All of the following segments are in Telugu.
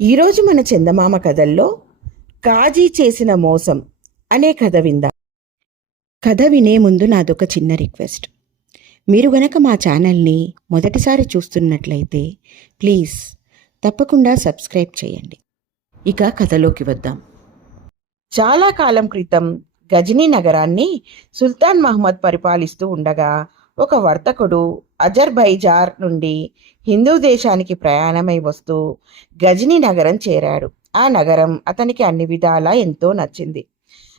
ఈరోజు మన చందమామ కథల్లో కాజీ చేసిన మోసం అనే కథ విందాం. కథ వినే ముందు నాదొక చిన్న రిక్వెస్ట్. మీరు గనక మా ఛానల్ని మొదటిసారి చూస్తున్నట్లయితే ప్లీజ్ తప్పకుండా సబ్స్క్రైబ్ చేయండి. ఇక కథలోకి వద్దాం. చాలా కాలం క్రితం గజనీ నగరాన్ని సుల్తాన్ మహమ్మద్ పరిపాలిస్తూ ఉండగా ఒక వర్తకుడు అజర్బైజార్ నుండి హిందూ దేశానికి ప్రయాణమై వస్తూ గజనీ నగరం చేరాడు. ఆ నగరం అతనికి అన్ని విధాలా ఎంతో నచ్చింది.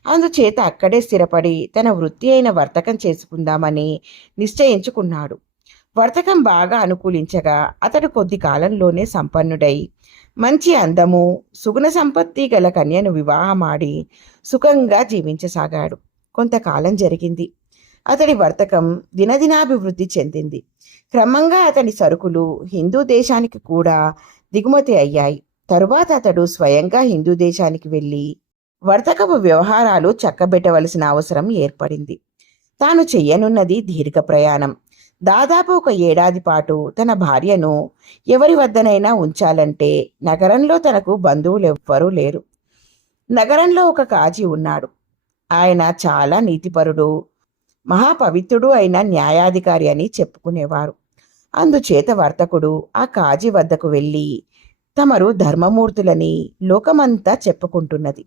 అందుచేత అక్కడే స్థిరపడి తన వృత్తి అయిన వర్తకం చేసుకుందామని నిశ్చయించుకున్నాడు. వర్తకం బాగా అనుకూలించగా అతడు కొద్ది కాలంలోనే సంపన్నుడై మంచి అందము సుగుణ సంపత్తి గల కన్యను వివాహమాడి సుఖంగా జీవించసాగాడు. కొంతకాలం జరిగింది. అతడి వర్తకం దినదినాభివృద్ధి చెందింది. క్రమంగా అతని సరుకులు హిందూ దేశానికి కూడా దిగుమతి అయ్యాయి. తరువాత అతడు స్వయంగా హిందూ దేశానికి వెళ్ళి వర్తకపు వ్యవహారాలు చక్కబెట్టవలసిన అవసరం ఏర్పడింది. తాను చెయ్యనున్నది దీర్ఘ ప్రయాణం. దాదాపు ఒక ఏడాది పాటు తన భార్యను ఎవరి వద్దనైనా ఉంచాలంటే నగరంలో తనకు బంధువులు ఎవ్వరూ లేరు. నగరంలో ఒక కాజీ ఉన్నాడు. ఆయన చాలా నీతిపరుడు మహాపవిత్రుడు అయిన న్యాయాధికారి అని చెప్పుకునేవారు. అందుచేత వర్తకుడు ఆ కాజీ వద్దకు వెళ్ళి తమరు ధర్మమూర్తులని లోకమంతా చెప్పుకుంటున్నది.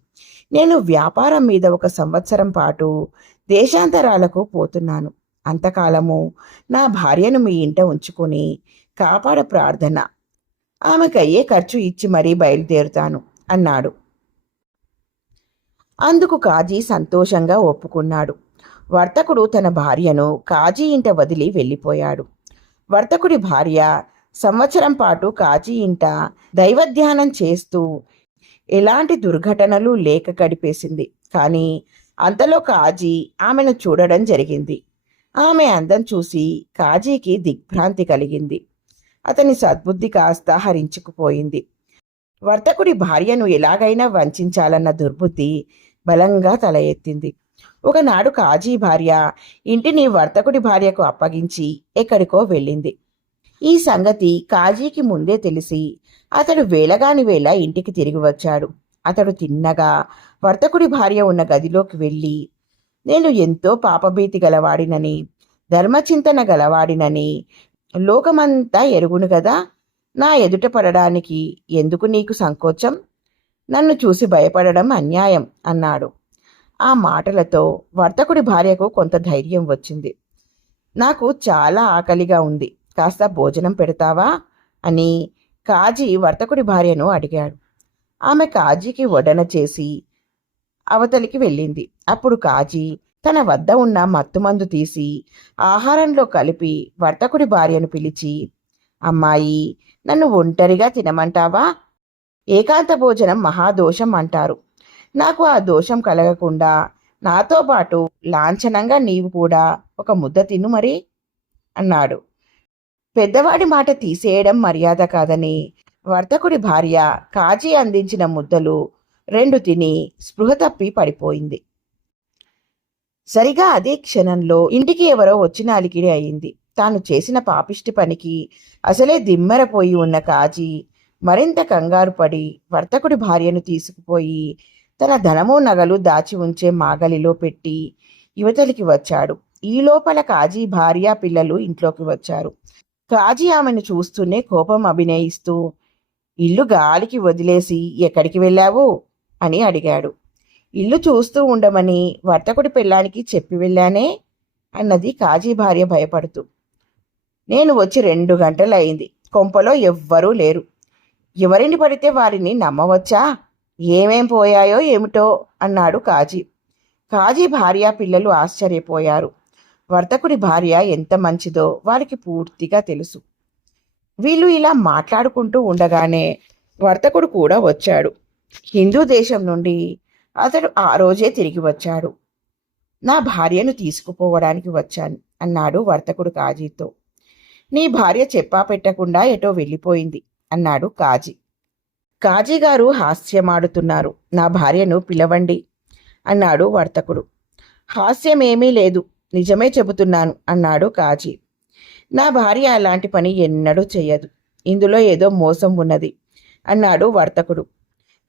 నేను వ్యాపారం మీద ఒక సంవత్సరం పాటు దేశాంతరాలకు పోతున్నాను. అంతకాలము నా భార్యను మీ ఇంట ఉంచుకొని కాపాడ ప్రార్థన. ఆమెకయ్యే ఖర్చు ఇచ్చి మరీ బయలుదేరుతాను అన్నాడు. అందుకు కాజీ సంతోషంగా ఒప్పుకున్నాడు. వర్తకుడు తన భార్యను కాజీ ఇంట వదిలి వెళ్ళిపోయాడు. వర్తకుడి భార్య సంవత్సరం పాటు కాజీ ఇంట దైవధ్యానం చేస్తూ ఎలాంటి దుర్ఘటనలు లేక గడిపేసింది. కానీ అంతలో కాజీ ఆమెను చూడడం జరిగింది. ఆమె అందం చూసి కాజీకి దిగ్భ్రాంతి కలిగింది. అతని సద్బుద్ధి కాస్త హరించుకుపోయింది. వర్తకుడి భార్యను ఎలాగైనా వంచాలన్న దుర్బుద్ధి బలంగా తల ఎత్తింది. ఒకనాడు కాజీ భార్య ఇంటిని వర్తకుడి భార్యకు అప్పగించి ఎక్కడికో వెళ్ళింది. ఈ సంగతి కాజీకి ముందే తెలిసి అతడు వేలగాని వేళ ఇంటికి తిరిగి వచ్చాడు. అతడు తిన్నగా వర్తకుడి భార్య ఉన్న గదిలోకి వెళ్ళి నేను ఎంతో పాపభీతి గలవాడినని ధర్మచింతన గలవాడినని లోకమంతా ఎరుగును గదా నా ఎదుట పడడానికి ఎందుకు నీకు సంకోచం? నన్ను చూసి భయపడడం అన్యాయం అన్నాడు. ఆ మాటలతో వర్తకుడి భార్యకు కొంత ధైర్యం వచ్చింది. నాకు చాలా ఆకలిగా ఉంది. కాస్త భోజనం పెడతావా? అని కాజీ వర్తకుడి భార్యను అడిగాడు. ఆమె కాజీకి వడన చేసి అవతలికి వెళ్ళింది. అప్పుడు కాజీ తన వద్ద ఉన్న మత్తుమందు తీసి ఆహారంలో కలిపి వర్తకుడి భార్యను పిలిచి అమ్మాయి నన్ను ఒంటరిగా తినమంటావా? ఏకాంత భోజనం మహాదోషం అంటారు. నాకు ఆ దోషం కలగకుండా నాతో పాటు లాంఛనంగా నీవు కూడా ఒక ముద్ద తిను మరి అన్నాడు. పెద్దవాడి మాట తీసేయడం మర్యాద కాదని వర్తకుడి భార్య కాజీ అందించిన ముద్దలు రెండు తిని స్పృహ తప్పి పడిపోయింది. సరిగా అదే క్షణంలో ఇంటికి ఎవరో వచ్చిన అలికిడి అయింది. తాను చేసిన పాపిష్టి పనికి అసలే దిమ్మెరపోయి ఉన్న కాజీ మరింత కంగారు పడి వర్తకుడి భార్యను తీసుకుపోయి తన ధనము నగలు దాచి ఉంచే మాగలిలో పెట్టి యువతలికి వచ్చాడు. ఈ లోపల కాజీ భార్య పిల్లలు ఇంట్లోకి వచ్చారు. కాజీ ఆమెను చూస్తూనే కోపం అభినయిస్తూ ఇల్లు గాలికి వదిలేసి ఎక్కడికి వెళ్ళావు? అని అడిగాడు. ఇల్లు చూస్తూ ఉండమని వర్తకుడి పెళ్ళానికి చెప్పి వెళ్ళానే? అన్నది కాజీ భార్య భయపడుతూ. నేను వచ్చి రెండు గంటలయింది. కొంపలో ఎవ్వరూ లేరు. ఎవరిని పడితే వారిని నమ్మవచ్చా? ఏమేం పోయాయో ఏమిటో అన్నాడు కాజీ. కాజీ భార్య పిల్లలు ఆశ్చర్యపోయారు. వర్తకుడి భార్య ఎంత మంచిదో వారికి పూర్తిగా తెలుసు. వీళ్ళు ఇలా మాట్లాడుకుంటూ ఉండగానే వర్తకుడు కూడా వచ్చాడు. హిందూ దేశం నుండి అతడు ఆ రోజే తిరిగి వచ్చాడు. నా భార్యను తీసుకుపోవడానికి వచ్చాను అన్నాడు వర్తకుడు కాజీతో. నీ భార్య చెప్పా పెట్టకుండా ఎటో వెళ్ళిపోయింది అన్నాడు కాజీ. కాజీ గారు హాస్యమాడుతున్నారు. నా భార్యను పిలవండి అన్నాడు వర్తకుడు. హాస్యమేమీ లేదు. నిజమే చెబుతున్నాను అన్నాడు కాజీ. నా భార్య అలాంటి పని ఎన్నడూ చెయ్యదు. ఇందులో ఏదో మోసం ఉన్నది అన్నాడు వర్తకుడు.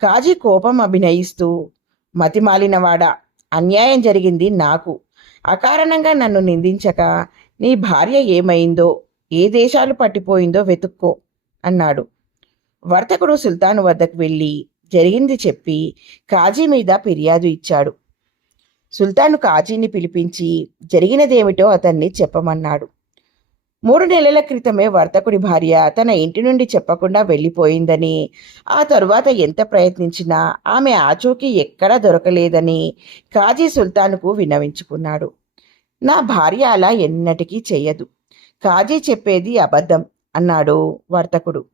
కాజీ కోపం అభినయిస్తూ మతిమాలినవాడా అన్యాయం జరిగింది నాకు. అకారణంగా నన్ను నిందించక నీ భార్య ఏమైందో ఏ దేశాలు పట్టిపోయిందో వెతుక్కో అన్నాడు. వర్తకుడు సుల్తాను వద్దకు వెళ్ళి జరిగింది చెప్పి కాజీ మీద ఫిర్యాదు ఇచ్చాడు. సుల్తాను కాజీని పిలిపించి జరిగినదేమిటో అతన్ని చెప్పమన్నాడు. మూడు నెలల క్రితమే వర్తకుడి భార్య తన ఇంటి నుండి చెప్పకుండా వెళ్ళిపోయిందని ఆ తరువాత ఎంత ప్రయత్నించినా ఆమె ఆచూకీ ఎక్కడా దొరకలేదని కాజీ సుల్తానుకు విన్నవించుకున్నాడు. నా భార్య అలా ఎన్నటికీ చెయ్యదు. కాజీ చెప్పేది అబద్ధం అన్నాడు వర్తకుడు.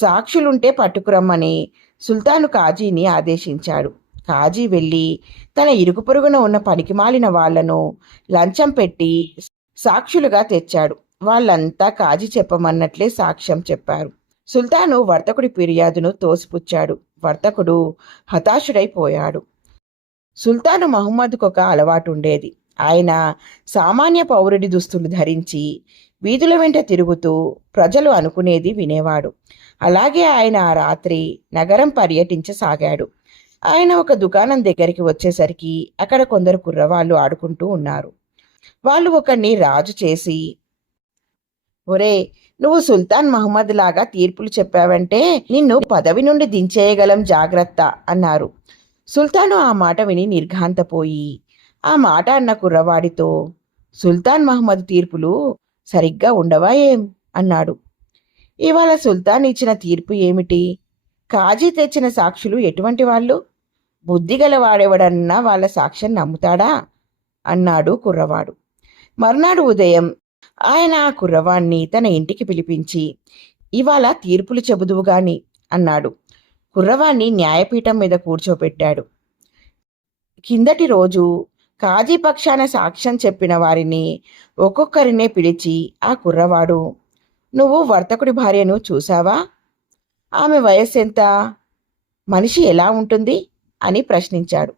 సాక్షులుంటే పట్టుకురమ్మని సుల్తాను కాజీని ఆదేశించాడు. కాజీ వెళ్ళి తన ఇరుగు పొరుగున ఉన్న పనికిమాలిన వాళ్ళను లంచం పెట్టి సాక్షులుగా తెచ్చాడు. వాళ్ళంతా కాజీ చెప్పమన్నట్లే సాక్ష్యం చెప్పారు. సుల్తాను వర్తకుడి ఫిర్యాదును తోసిపుచ్చాడు. వర్తకుడు హతాశుడైపోయాడు. సుల్తాను మహమ్మద్కు ఒక అలవాటు ఉండేది ఆయన సామాన్య పౌరుడి దుస్తులు ధరించి వీధుల వెంట తిరుగుతూ ప్రజలు అనుకునేది వినేవాడు. అలాగే ఆయన ఆ రాత్రి నగరం పర్యటించసాగాడు. ఆయన ఒక దుకాణం దగ్గరికి వచ్చేసరికి అక్కడ కొందరు కుర్రవాళ్ళు ఆడుకుంటూ ఉన్నారు. వాళ్ళు ఒకరిని రాజు చేసి ఒరే నువ్వు సుల్తాన్ మహమ్మద్ లాగా తీర్పులు చెప్పావంటే నిన్ను పదవి నుండి దించేయగలం జాగ్రత్త అన్నారు. సుల్తాను ఆ మాట విని నిర్ఘాంతపోయి ఆ మాట అన్న కుర్రవాడితో సుల్తాన్ మహమ్మద్ తీర్పులు సరిగ్గా ఉండవా ఏం? అన్నాడు. ఇవాళ సుల్తాన్ ఇచ్చిన తీర్పు ఏమిటి? కాజీ తెచ్చిన సాక్షులు ఎటువంటి వాళ్ళు? బుద్ధిగల వాడెవడన్నా వాళ్ళ సాక్ష్యం నమ్ముతాడా? అన్నాడు కుర్రవాడు. మర్నాడు ఉదయం ఆయన ఆ కుర్రవాణ్ణి తన ఇంటికి పిలిపించి ఇవాళ తీర్పులు చెబుదువు గాని అన్నాడు. కుర్రవాణ్ణి న్యాయపీఠం మీద కూర్చోపెట్టాడు. కిందటి రోజు కాజీ పక్షాన సాక్ష్యం చెప్పిన వారిని ఒక్కొక్కరినే పిలిచి ఆ కుర్రవాడు నువ్వు వర్తకుడి భార్యను చూసావా ఆమె వయస్సు ఎంత? మనిషి ఎలా ఉంటుంది? అని ప్రశ్నించాడు.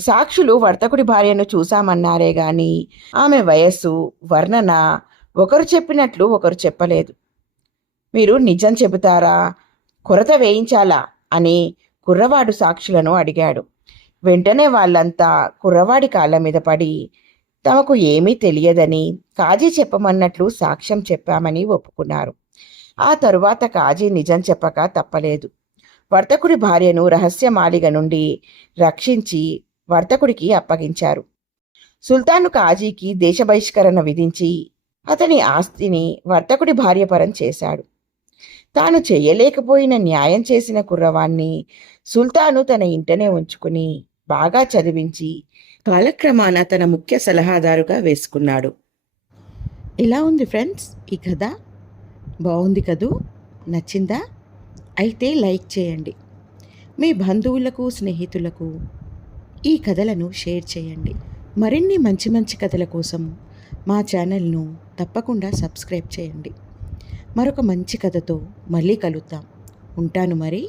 సాక్షులు వర్తకుడి భార్యను చూశామన్నారే గాని ఆమె వయస్సు వర్ణన ఒకరు చెప్పినట్లు ఒకరు చెప్పలేదు. మీరు నిజం చెబుతారా? కొరత వేయించాలా? అని కుర్రవాడు సాక్షులను అడిగాడు. వెంటనే వాళ్ళంతా కుర్రవాడి కాళ్ళ మీద పడి తమకు ఏమీ తెలియదని కాజీ చెప్పమన్నట్లు సాక్ష్యం చెప్పామని ఒప్పుకున్నారు. ఆ తరువాత కాజీ నిజం చెప్పక తప్పలేదు. వర్తకుడి భార్యను రహస్యమాలిగ నుండి రక్షించి వర్తకుడికి అప్పగించారు. సుల్తాను కాజీకి దేశ బహిష్కరణ విధించి అతని ఆస్తిని వర్తకుడి భార్యపరం చేశాడు. తాను చేయలేకపోయిన న్యాయం చేసిన కుర్రవాణ్ణి సుల్తాను తన ఇంటనే ఉంచుకుని బాగా చదివించి కాలక్రమాన తన ముఖ్య సలహాదారుగా వేసుకున్నాడు. ఇలా ఉంది ఫ్రెండ్స్? ఈ కథ? బాగుంది కదూ? నచ్చిందా? అయితే లైక్ చేయండి. మీ బంధువులకు స్నేహితులకు ఈ కథలను షేర్ చేయండి. మరిన్ని మంచి మంచి కథల కోసం మా ఛానల్ను తప్పకుండా సబ్స్క్రైబ్ చేయండి. మరొక మంచి కథతో మళ్ళీ కలుద్దాం. ఉంటాను మరి.